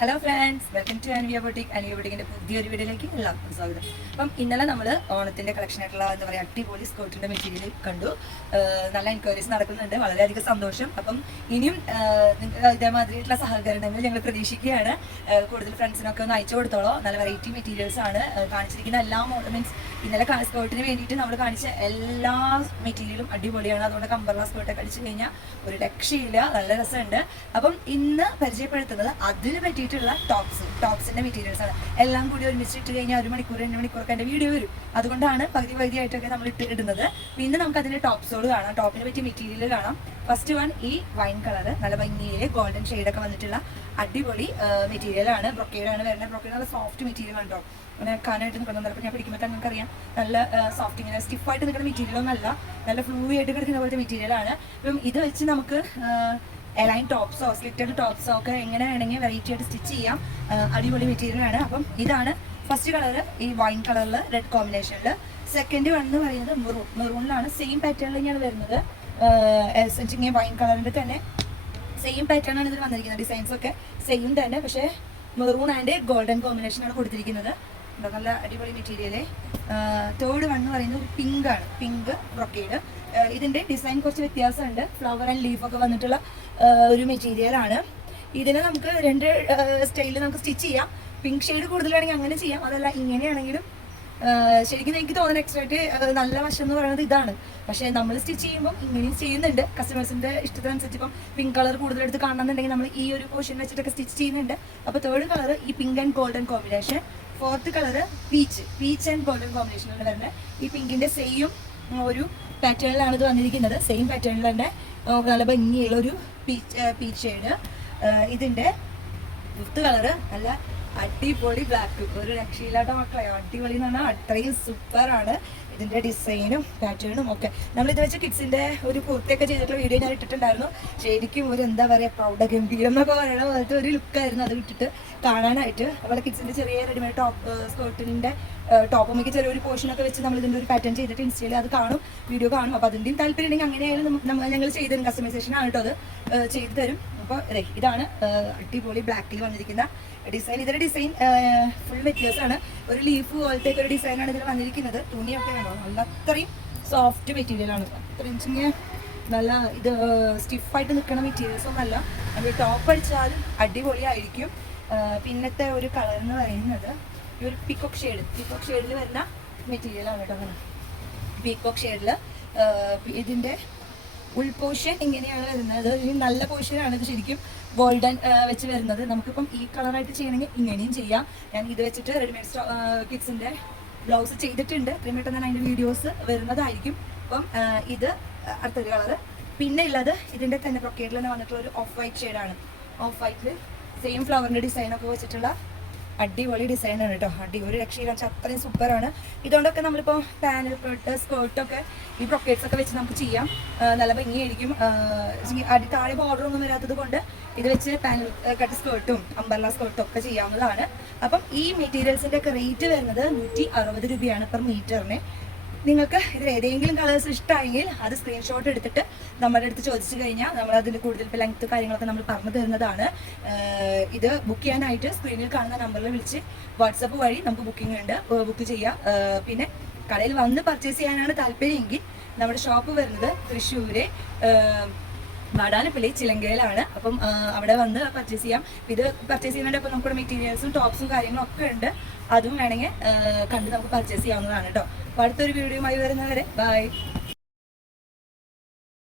Hello friends, welcome to Anviya boutique. Anviya ബൊട്ടിക്കിന്റെ പുതിയൊരു വീഡിയോയിലേക്ക് എല്ലാവർക്കും സ്വാഗതം. അപ്പം ഇന്നലെ നമ്മൾ ഓണത്തിന്റെ കളക്ഷൻ ആയിട്ടുള്ള എന്താ പറയുക അടിപൊളി സ്കേർട്ടിന്റെ മെറ്റീരിയൽ കണ്ടു. നല്ല എൻക്വയറീസ് നടക്കുന്നുണ്ട്, വളരെയധികം സന്തോഷം. അപ്പം ഇനിയും ഇതേമാതിരിയായിട്ടുള്ള സഹകരണങ്ങൾ ഞങ്ങൾ പ്രതീക്ഷിക്കുകയാണ്. കൂടുതൽ ഫ്രണ്ട്സിനൊക്കെ ഒന്ന് അയച്ചു കൊടുത്തോളൂ. നല്ല വെറൈറ്റി മെറ്റീരിയൽസ് ആണ് കാണിച്ചിരിക്കുന്ന. എല്ലാ മീൻസ് ഇന്നലെ സ്കേർട്ടിന് വേണ്ടിയിട്ട് നമ്മൾ കാണിച്ച എല്ലാ മെറ്റീരിയലും അടിപൊളിയാണ്. അതുകൊണ്ട് കമ്പർല സ്കേർട്ടൊക്കെ അടിച്ചു കഴിഞ്ഞാൽ ഒരു രക്ഷയില്ല, നല്ല രസമുണ്ട്. അപ്പം ഇന്ന് പരിചയപ്പെടുത്തുന്നത് അതിന് പറ്റിയിട്ടുള്ള ടോപ്സിന്റെ മെറ്റീരിയൽസ് ആണ്. എല്ലാം കൂടി ഒരുമിച്ചിട്ട് കഴിഞ്ഞാൽ 1 മണിക്കൂർ 2 മണിക്കൂറൊക്കെ എൻ്റെ വീഡിയോ വരും. അതുകൊണ്ടാണ് പകുതിയായിട്ടൊക്കെ നമ്മൾ ഇടുന്നത്. പിന്നെ നമുക്ക് അതിന്റെ ടോപ്സോട് കാണാം, ടോപ്പിനെ പറ്റി മെറ്റീരിയൽ കാണാം. ഫസ്റ്റ് വൺ ഈ വൈൻ കളർ, നല്ല ഭംഗിയിലെ ഗോൾഡൻ ഷെയ്ഡൊക്കെ വന്നിട്ടുള്ള അടിപൊളി മെറ്റീരിയൽ ആണ്. ബ്രൊക്കേഡാണ് വരുന്നത്. ബ്രൊക്കേഡ് നല്ല സോഫ്റ്റ് മെറ്റീരിയൽ കണ്ടോ, അങ്ങനെ കാനായിട്ട് നിൽക്കുന്നത്. അപ്പോൾ ഞാൻ പിടിക്കുമ്പോൾ തന്നെ നമുക്കറിയാം നല്ല സോഫ്റ്റ്, ഇങ്ങനെ സ്റ്റിഫായിട്ട് നിൽക്കുന്ന മെറ്റീരിയൽ ഒന്നല്ല, നല്ല ഫ്ലൂയി ആയിട്ട് കിടക്കുന്ന പോലത്തെ മെറ്റീരിയൽ ആണ്. അപ്പം ഇത് വെച്ച് നമുക്ക് എലൈൻ ടോപ്സോ സ്ലിറ്റഡ് ടോപ്സോ ഒക്കെ എങ്ങനെ വേണമെങ്കിൽ വെറൈറ്റി ആയിട്ട് സ്റ്റിച്ച് ചെയ്യാം. അടിപൊളി മെറ്റീരിയൽ ആണ്. അപ്പം ഇതാണ് ഫസ്റ്റ് കളർ, ഈ വൈൻ കളറിൽ റെഡ് കോമ്പിനേഷനിൽ. സെക്കൻഡ് വൺ എന്ന് പറയുന്നത് മെറൂണിലാണ്. സെയിം പാറ്റേണിൽ തന്നെയാണ് വരുന്നത്. ഇങ്ങനെ വൈൻ കളറിൻ്റെ തന്നെ സെയിം പാറ്റേൺ ആണ് ഇതിൽ വന്നിരിക്കുന്നത്. ഡിസൈൻസ് ഒക്കെ സെയിം തന്നെ, പക്ഷേ മെറൂൺ ആൻഡ് ഗോൾഡൻ കോമ്പിനേഷനാണ് കൊടുത്തിരിക്കുന്നത്. നല്ല അടിപൊളി മെറ്റീരിയല്. തേർഡ് വൺ എന്ന് പറയുന്നത് ഒരു പിങ്ക് ആണ്, പിങ്ക് ബ്രൊക്കേഡ്. ഇതിന്റെ ഡിസൈൻ കുറച്ച് വ്യത്യാസമുണ്ട്. ഫ്ലവർ ആൻഡ് ലീഫ് ഒക്കെ വന്നിട്ടുള്ള ഒരു മെറ്റീരിയൽ ആണ്. ഇതിന് നമുക്ക് 2 സ്റ്റൈലിൽ നമുക്ക് സ്റ്റിച്ച് ചെയ്യാം. പിങ്ക് ഷെയ്ഡ് കൂടുതലാണെങ്കിൽ അങ്ങനെ ചെയ്യാം, അതല്ല ഇങ്ങനെയാണെങ്കിലും. ശരിക്കും എനിക്ക് തോന്നുന്നത് എക്സ്ട്രായിട്ട് നല്ല വശം എന്ന് പറയുന്നത് ഇതാണ്. പക്ഷേ നമ്മൾ സ്റ്റിച്ച് ചെയ്യുമ്പോൾ ഇങ്ങനെയും ചെയ്യുന്നുണ്ട്. കസ്റ്റമേഴ്സിന്റെ ഇഷ്ടത്തിനനുസരിച്ച് ഇപ്പം പിങ്ക് കളർ കൂടുതലെടുത്ത് കാണണമെന്നുണ്ടെങ്കിൽ നമ്മൾ ഈ ഒരു പോർഷൻ വെച്ചിട്ടൊക്കെ സ്റ്റിച്ച് ചെയ്യുന്നുണ്ട്. അപ്പോൾ തേർഡ് കളർ ഈ pink and golden combination. Fourth colour peach and golden കോമ്പിനേഷനാണ് വരുന്നത്. ഈ പിങ്കിന്റെ സെയിം ഒരു പാറ്റേണിലാണ് ഇത് വന്നിരിക്കുന്നത്. സെയിം പാറ്റേണിൽ തന്നെ നല്ല ഭംഗിയുള്ള ഒരു പീച്ച് ഷെയ്ഡ്. ഇതിന്റെ ഫിഫ്ത്ത് കളറ് നല്ല അടിപൊളി ബ്ലാക്ക്, ഒരു രക്ഷയില്ലാത്ത മക്കളെ. അടിപൊളി എന്ന് പറഞ്ഞാൽ അത്രയും സൂപ്പറാണ് ഇതിന്റെ ഡിസൈനും പാറ്റേണും ഒക്കെ. നമ്മളിത് വെച്ച് കിഡ്സിന്റെ ഒരു കുർത്തിയൊക്കെ ചെയ്തിട്ടുള്ള വീഡിയോ ഞാൻ ഇട്ടിട്ടുണ്ടായിരുന്നു. ശരിക്കും ഒരു എന്താ പറയുക പ്രൗഢഗംഭീരം എന്നൊക്കെ പറയുന്ന പോലത്തെ ഒരു ലുക്കായിരുന്നു അത് ഇട്ടിട്ട് കാണാനായിട്ട്. അതുപോലെ കിഡ്സിന്റെ ചെറിയ റെഡിമെയ്ഡ് ടോപ്പ് സ്കേർട്ടിന്റെ ടോപ്പുമൊക്കെ ചെറിയൊരു പോർഷനൊക്കെ വെച്ച് നമ്മൾ ഇതിന്റെ ഒരു പാറ്റേൺ ചെയ്തിട്ട് ഇൻസ്റ്റയിൽ അത് കാണും, വീഡിയോ കാണും. അപ്പോൾ അതിൻ്റെയും താല്പര്യം ഉണ്ടെങ്കിൽ അങ്ങനെയായാലും ഞങ്ങൾ ചെയ്തു തരും. കസ്റ്റമൈസേഷൻ ആണ് കേട്ടോ, അത് ചെയ്തു തരും. അപ്പോൾ ഇതാണ് അടിപൊളി ബ്ലാക്കിൽ വന്നിരിക്കുന്ന ഡിസൈൻ. ഇതിന്റെ ഡിസൈൻ ഫുൾ വ്യത്യാസമാണ്. ഒരു ലീഫ് പോലത്തെ ഒരു ഡിസൈനാണ് ഇതിൽ വന്നിരിക്കുന്നത്. തുണിയൊക്കെ വേണോ, നല്ല അത്രയും സോഫ്റ്റ് മെറ്റീരിയൽ ആണ്. അത്രയും നല്ല ഇത് സ്റ്റിഫായിട്ട് നിൽക്കുന്ന മെറ്റീരിയൽസ് ഒന്നല്ല. നമ്മൾ ടോപ്പ് അടിച്ചാലും അടിപൊളിയായിരിക്കും. പിന്നത്തെ ഒരു കളർ എന്ന് പറയുന്നത് ഈ ഒരു പീക്കോക്ക് ഷെയ്ഡിൽ വരുന്ന മെറ്റീരിയലാണ് കേട്ടോ. അങ്ങനെ പീക്കോക്ക് ഷെയ്ഡിൽ ഇതിന്റെ ഉൾപോർഷൻ ഇങ്ങനെയാണ് വരുന്നത്. നല്ല പോർഷനാണ് ഇത്. ശരിക്കും ഗോൾഡൻ വെച്ച് വരുന്നത്. നമുക്കിപ്പം ഈ കളറായിട്ട് ചെയ്യണമെങ്കിൽ ഇങ്ങനെയും ചെയ്യാം. ഞാൻ ഇത് വെച്ചിട്ട് റെഡിമെയ്ഡ് കിഡ്സിന്റെ ബ്ലൗസ് ചെയ്തിട്ടുണ്ട്. റെഡിമെയ്ഡ് തന്നെ അതിൻ്റെ വീഡിയോസ് വരുന്നതായിരിക്കും. അപ്പം ഇത് അടുത്തൊരു കളറ്. പിന്നെ ഉള്ളത് ഇതിന്റെ തന്നെ ബ്രൊക്കേഡിൽ തന്നെ വന്നിട്ടുള്ള ഒരു ഓഫ് വൈറ്റ് ഷെയ്ഡാണ്. ഓഫ് വൈറ്റിൽ സെയിം ഫ്ലവറിന്റെ ഡിസൈനൊക്കെ വെച്ചിട്ടുള്ള അടിപൊളി ഡിസൈനാണ് കേട്ടോ. ഒരു രക്ഷയില്ല, അത്രയും സൂപ്പറാണ്. ഇതുകൊണ്ടൊക്കെ നമ്മളിപ്പോൾ പാനൽ സ്കേർട്ടൊക്കെ ഈ ബ്രൊക്കേഡ്സ് ഒക്കെ വെച്ച് നമുക്ക് ചെയ്യാം. നല്ല ഭംഗിയായിരിക്കും. താഴെ ബോർഡർ ഒന്നും വരാത്തത് കൊണ്ട് ഇത് വെച്ച് പാനൽ കട്ട് സ്കേർട്ടും അംബർല സ്കേർട്ടും ഒക്കെ ചെയ്യാവുന്നതാണ്. അപ്പം ഈ മെറ്റീരിയൽസിന്റെ ഒക്കെ റേറ്റ് വരുന്നത് 160 രൂപയാണ് പെർ മീറ്ററിന്. നിങ്ങൾക്ക് ഇതിൽ ഏതെങ്കിലും കളേഴ്സ് ഇഷ്ടമായെങ്കിൽ അത് സ്ക്രീൻഷോട്ട് എടുത്തിട്ട് നമ്മുടെ അടുത്ത് ചോദിച്ചു കഴിഞ്ഞാൽ നമ്മൾ അതിൻ്റെ കൂടുതൽ ഇപ്പോൾ ലെങ്ത്ത് കാര്യങ്ങളൊക്കെ നമ്മൾ പറഞ്ഞു തരുന്നതാണ്. ഇത് ബുക്ക് ചെയ്യാനായിട്ട് സ്ക്രീനിൽ കാണുന്ന നമ്പറിൽ വിളിച്ച് വാട്സപ്പ് വഴി നമുക്ക് ബുക്ക് ചെയ്യാം. പിന്നെ കടയിൽ വന്ന് പർച്ചേസ് ചെയ്യാനാണ് താല്പര്യമെങ്കിൽ നമ്മുടെ ഷോപ്പ് വരുന്നത് തൃശ്ശൂര് വാടാനപ്പള്ളി ചിലങ്കയിലാണ്. അപ്പം അവിടെ വന്ന് പർച്ചേസ് ചെയ്യാം. ഇത് പർച്ചേസ് ചെയ്യുന്നതിൻ്റെ അപ്പം നമുക്കിവിടെ മെറ്റീരിയൽസും ടോപ്സും കാര്യങ്ങളും ഒക്കെ ഉണ്ട്. അതും വേണമെങ്കിൽ കണ്ട് നമുക്ക് പർച്ചേസ് ചെയ്യാവുന്നതാണ് കേട്ടോ. അപ്പോൾ അടുത്തൊരു വീഡിയോയുമായി വരുന്നവരെ ബൈ.